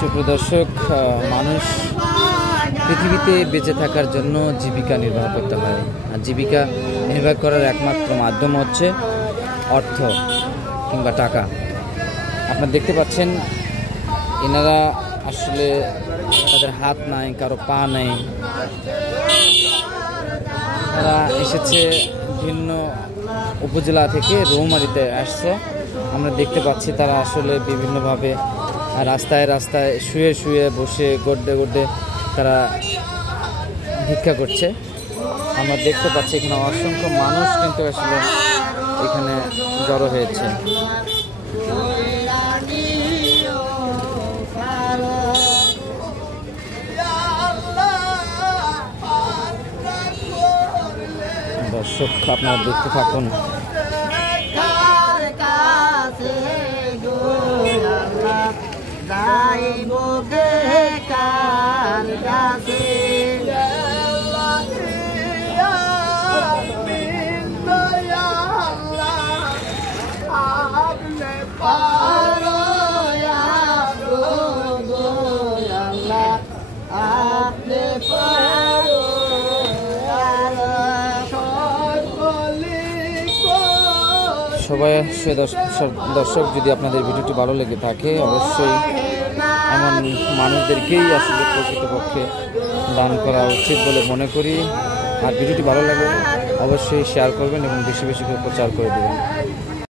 সুপ্রদর্শক, মানুষ পৃথিবীতে বেঁচে থাকার জন্য জীবিকা নির্বাহ করতে হয়। আর জীবিকা নির্বাহ করার একমাত্র মাধ্যম হচ্ছে অর্থ কিংবা টাকা। আপনারা দেখতে পাচ্ছেন এনারা আসলে তাদের হাত নাই, কারো পা নেই। তারা এসেছে ভিন্ন উপজেলা থেকে রৌমারীতে আসছে। আমরা দেখতে পাচ্ছি তারা আসলে বিভিন্নভাবে রাস্তায় রাস্তায় শুয়ে শুয়ে বসে গড্ডে গড্ডে তারা ভিক্ষা করছে। আমরা দেখতে পাচ্ছি এখানে অসংখ্য মানুষ কিন্তু আসলে এখানে জড়ো হয়েছে। দর্শক, আপনারা দেখতে থাকুন। সবাই দর্শক, যদি আপনাদের ভিডিওটি ভালো লেগে থাকে অবশ্যই এমন মানুষদেরকেই আসলে প্রকৃতপক্ষে দান করা উচিত বলে মনে করি। আর ভিডিওটি ভালো লাগে অবশ্যই শেয়ার করবেন এবং বেশি বেশি করে প্রচার করে দেবেন।